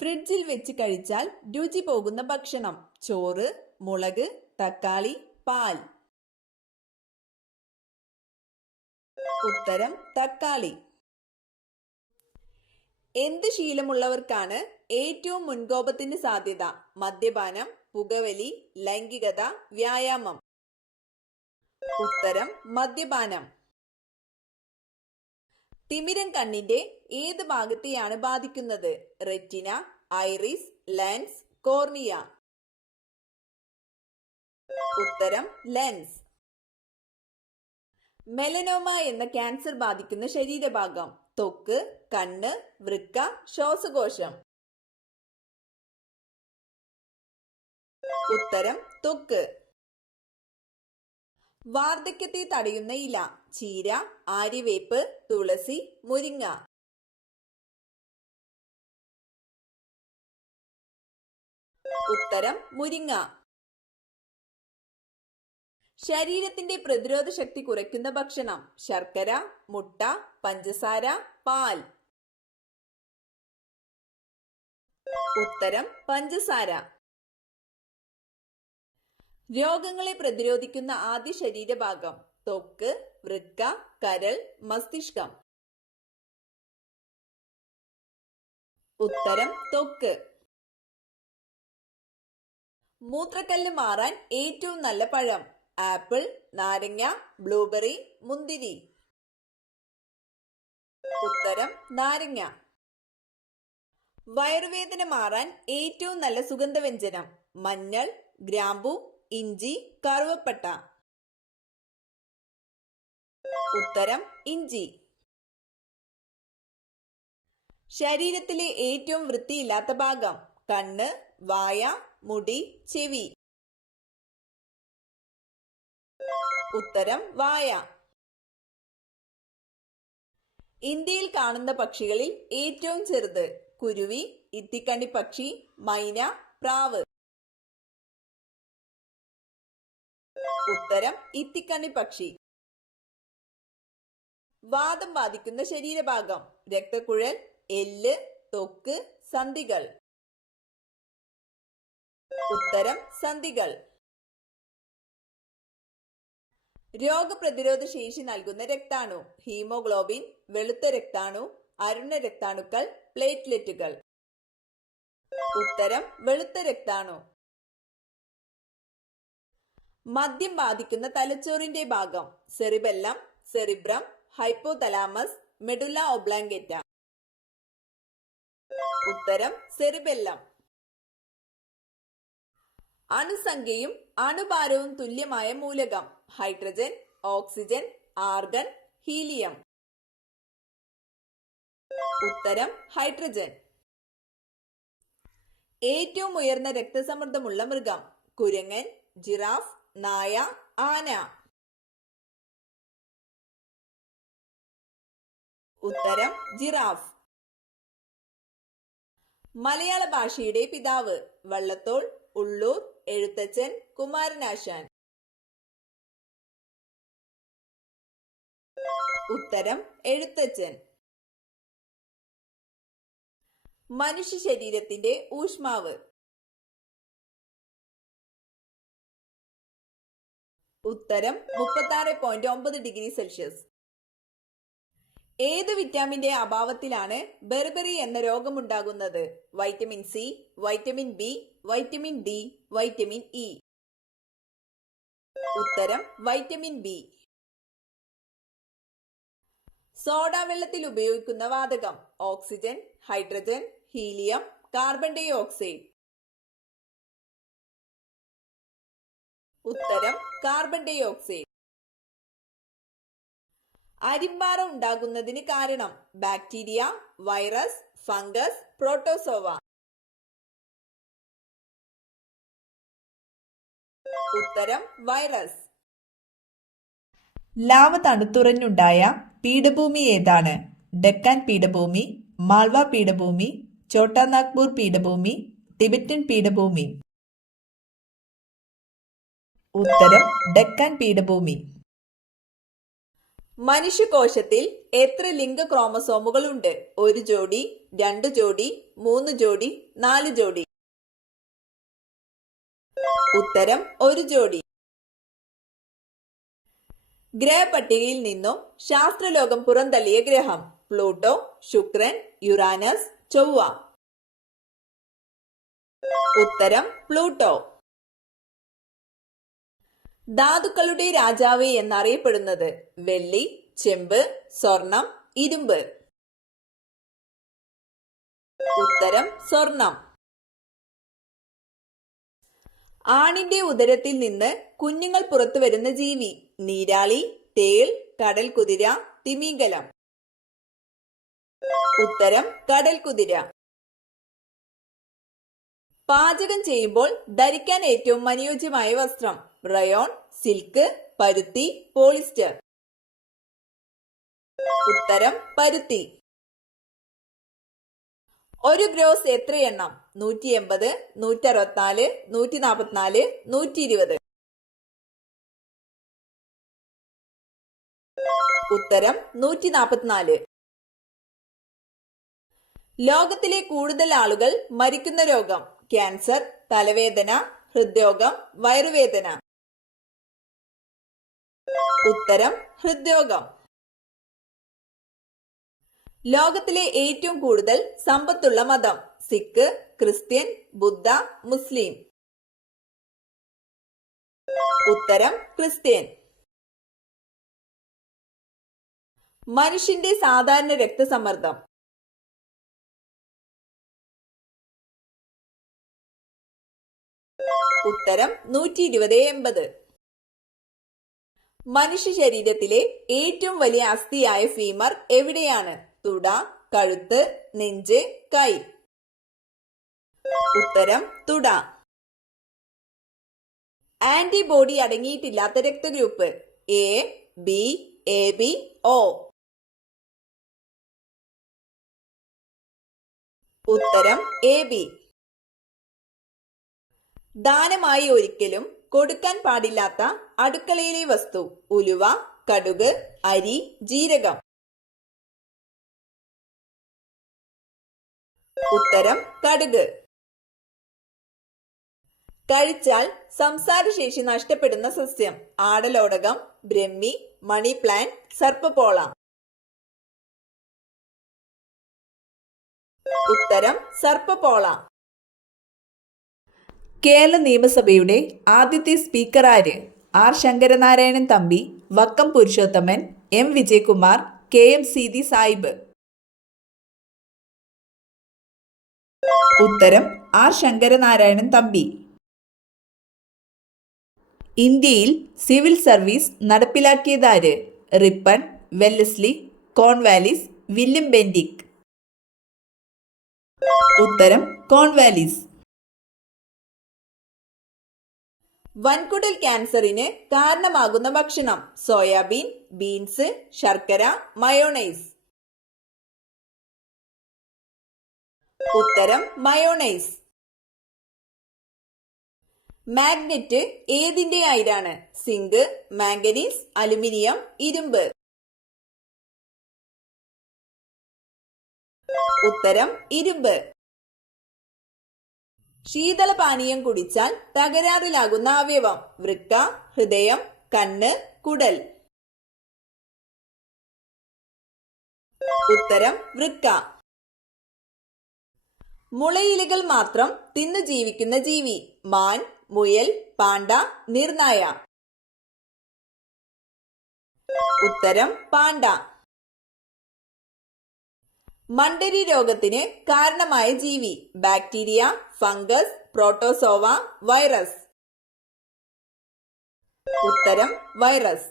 ഫ്രിഡ്ജിൽ വെച്ച് കഴിച്ചാൽ രുചി പോകുന്ന ഭക്ഷണം. ചോറ്, മുളക്, തക്കാളി, പാൽ. ഉത്തരം തക്കാളി. എന്ത് ശീലമുള്ളവർക്കാണ് ഏറ്റവും മുൻകോപത്തിന് സാധ്യത? മദ്യപാനം, പുകവലി, ലൈംഗികത, വ്യായാമം. ഉത്തരം മദ്യപാനം. തിമിരം കണ്ണിന്റെ ഏത് ഭാഗത്തെയാണ് ബാധിക്കുന്നത്? Retina, iris, lens, cornea. ഉത്തരം ലെൻസ്. മെലനോമ എന്ന ക്യാൻസർ ബാധിക്കുന്ന ശരീരഭാഗം? ത്വക്ക്, കണ്ണ്, വൃക്ക, ശ്വാസകോശം. ഉത്തരം ത്വക്ക്. വാർദ്ധക്യത്തെ തടയുന്ന ഇല? ചീര, ആര്യവേപ്പ്, തുളസി, മുരിങ്ങ. ഉത്തരം മുരിങ്ങ. ശരീരത്തിന്റെ പ്രതിരോധ ശക്തി കുറയ്ക്കുന്ന ഭക്ഷണം? ശർക്കര, മുട്ട, പഞ്ചസാര, പാൽ. ഉത്തരം പഞ്ചസാര. രോഗങ്ങളെ പ്രതിരോധിക്കുന്ന ആദ്യ ശരീരഭാഗം? ത്വക്ക്, വൃക്ക, കരൾ, മസ്തിഷ്കം. ഉത്തരം ത്വക്ക്. മൂത്രക്കല്ല് മാറാൻ ഏറ്റവും നല്ല പഴം? ആപ്പിൾ, നാരങ്ങ, ബ്ലൂബെറി, മുന്തിരി. ഉത്തരം നാരങ്ങ. വയറുവേദന മാറാൻ ഏറ്റവും നല്ല സുഗന്ധവ്യഞ്ജനം? മഞ്ഞൾ, ഗ്രാമ്പു, ഇഞ്ചി, കറുവപ്പട്ട. ഉത്തരം ഇഞ്ചി. ശരീരത്തിലെ ഏറ്റവും വൃത്തിയില്ലാത്ത ഭാഗം? കണ്ണ്, വായ, മുടി, ചെവി. ഉത്തരം വായ. ഇന്ത്യയിൽ കാണുന്ന പക്ഷികളിൽ ഏറ്റവും ചെറുത്? കുരുവി, ഇത്തിക്കണ്ണി പക്ഷി, മൈന, പ്രാവ്. ഉത്തരം ഇത്തിക്കണ്ണി പക്ഷി. വാതം ബാധിക്കുന്ന ശരീരഭാഗം? രക്തക്കുഴൽ, എല്ല്, ത്വക്ക്, സന്ധികൾ. ഉത്തരം സന്ധികൾ. രോഗപ്രതിരോധ ശേഷി നൽകുന്ന രക്താണു? ഹീമോഗ്ലോബിൻ, വെളുത്ത രക്താണു, അരുണ രക്താണുക്കൾ, പ്ലേറ്റ്ലെറ്റുകൾ. ഉത്തരം വെളുത്ത രക്താണു. മദ്യം ബാധിക്കുന്ന തലച്ചോറിന്റെ ഭാഗം? Cerebellum, cerebrum, hypothalamus, medulla oblongata. ഉത്തരം സെറിബെല്ലം. അണുസംഖ്യയും അണുഭാരവും തുല്യമായ മൂലകം? Hydrogen, oxygen, argon, helium. ഉത്തരം ഹൈഡ്രജൻ. ഏറ്റവും ഉയർന്ന രക്തസമ്മർദ്ദമുള്ള മൃഗം? കുരങ്ങൻ, ജിറാഫ്, നായ, ആന. ഉത്തരം ജിറാഫ്. മലയാള ഭാഷയുടെ പിതാവ്? വള്ളത്തോൾ, ഉള്ളൂർ, എഴുത്തച്ഛൻ, കുമാരനാശാൻ. ഉത്തരം എഴുത്തച്ഛൻ. മനുഷ്യ ശരീരത്തിന്റെ ഊഷ്മാവ്? ഉത്തരം 36.9 ഡിഗ്രി സെൽഷ്യസ്. ഏത് വിറ്റാമിന്റെ അഭാവത്തിലാണ് ബെർബറി എന്ന രോഗമുണ്ടാകുന്നത്? Vitamin C, vitamin B, vitamin D, vitamin E. ഉത്തരം വൈറ്റമിൻ ബി. സോഡ വെള്ളത്തിൽ ഉപയോഗിക്കുന്ന വാതകം? Oxygen, hydrogen, helium, carbon dioxide. ഉത്തരം കാർബൺ ഡൈ ഓക്സൈഡ്. അരിമ്പാറ ഉണ്ടാകുന്നതിന് കാരണം? Bacteria, virus, fungus, protozoa. ഉത്തരം വൈറസ്. ലാവ തണുത്തുറഞ്ഞുണ്ടായ പീഠഭൂമി ഏതാണ്? ഡെക്കാൻ പീഠഭൂമി, മാൾവ പീഠഭൂമി, ഛോട്ടാ നാഗ്പൂർ പീഠഭൂമി, ടിബറ്റൻ പീഠഭൂമി. ഉത്തരം ഡെക്കാൻ പീഠഭൂമി. മനുഷ്യകോശത്തിൽ എത്ര ലിംഗ ക്രോമസോമുകൾ ഉണ്ട്? 1 ജോഡി, 2 ജോഡി, 3 ജോഡി 4 ജോഡി? ഉത്തരം 1 ജോഡി. ഗ്രഹപട്ടികയിൽ നിന്നും ശാസ്ത്രലോകം പുറന്തള്ളിയ ഗ്രഹം? പ്ലൂട്ടോ, ശുക്രൻ, യുറാനസ്, ചൊവ്വ? ഉത്തരം പ്ലൂട്ടോ. ധാതുക്കളുടെ രാജാവ് എന്നറിയപ്പെടുന്നത്? വെള്ളി, ചെമ്പ്, സ്വർണം, ഇരുമ്പ്? ഉത്തരം സ്വർണം. ആണിന്റെ ഉദരത്തിൽ നിന്ന് കുഞ്ഞുങ്ങൾ പുറത്തു വരുന്ന ജീവി? നീരാളി, തേൾ, കടൽ കുതിര, തിമിംഗലം? ഉത്തരം കടൽ കുതിര. പാചകം ചെയ്യുമ്പോൾ ധരിക്കാൻ ഏറ്റവും അനുയോജ്യമായ വസ്ത്രം? റയോൺ, സിൽക്ക്, പരുത്തി, പോളിസ്റ്റർ? ഉത്തരം പരുത്തി. ഒരു ഗ്രോസ് എത്രയെണ്ണം? 180, 164, 144, 120? ഉത്തരം 144. ലോകത്തിലെ കൂടുതൽ ആളുകൾ മരിക്കുന്ന രോഗം? ക്യാൻസർ, തലവേദന, ഹൃദ്രോഗം, വയറുവേദന? ഉത്തരം ഹൃദ്രോഗം. ലോകത്തിലെ ഏറ്റവും കൂടുതൽ സമ്പത്തുള്ള മതം? സിഖ്, ക്രിസ്ത്യൻ, ബുദ്ധ, മുസ്ലിം? ഉത്തരം ക്രിസ്ത്യൻ. മനുഷ്യന്റെ സാധാരണ രക്തസമ്മർദ്ദം? ഉത്തരം 120/80. മനുഷ്യ ശരീരത്തിലെ ഏറ്റവും വലിയ അസ്ഥിയായ ഫീമർ എവിടെയാണ്? തുട, കഴുത്ത്, നെഞ്ച്, കൈ? ഉത്തരം തുട. ആന്റിബോഡി അടങ്ങിയിട്ടില്ലാത്ത രക്തഗ്രൂപ്പ്? A, B, A B, O? ഉത്തരം എ ബി. ദാനമായി ഒരിക്കലും കൊടുക്കാൻ പാടില്ലാത്ത അടുക്കളയിലെ വസ്തു? ഉലുവ, കടുക്, അരി, ജീരകം? ഉത്തരം കടുക്. കഴിച്ചാൽ സംസാരശേഷി നഷ്ടപ്പെടുന്ന സസ്യം? ആടലോടകം, ബ്രഹ്മി, മണി പ്ലാന്റ്, സർപ്പപ്പോള? ഉത്തരം സർപ്പപ്പോള. കേരള നിയമസഭയുടെ ആദ്യത്തെ സ്പീക്കർ ആര്? R Sankaranarayanan Thampi, Vakkom Purushothaman, M Vijayakumar, K M Seethi Sahib? ഉത്തരം ആർ ശങ്കരനാരായണൻ തമ്പി. ഇന്ത്യയിൽ സിവിൽ സർവീസ് നടപ്പിലാക്കിയതാര്? Ripon, Wellesley, Cornwallis, William Bentinck? ഉത്തരം കോൺവാലിസ്. വൻകുടൽ ക്യാൻസറിന് കാരണമാകുന്ന ഭക്ഷണം? സോയാബീൻ, ബീൻസ്, ശർക്കര, മയോണൈസ്? ഉത്തരം മയോണൈസ്. മാഗ്നറ്റ് ഏതിന്റെ അയിരാണ്? സിങ്ക്, മാംഗനീസ്, അലുമിനിയം, ഇരുമ്പ്? ഉത്തരം ഇരുമ്പ്. ശീതളപാനീയം കുടിച്ചാൽ തകരാറിലാകുന്ന അവയവം? വൃക്ക, ഹൃദയം, കണ്ണ്, കുടൽ? ഉത്തരം വൃക്ക. മുളയിലകൾ മാത്രം തിന്നു ജീവിക്കുന്ന ജീവി? മാൻ, മുയൽ, പാണ്ട, നീർനായ? ഉത്തരം പാണ്ട. മണ്ടരി രോഗത്തിന് കാരണമായ ജീവി? Bacteria, fungus, protozoa, virus? ഉത്തരം വൈറസ്.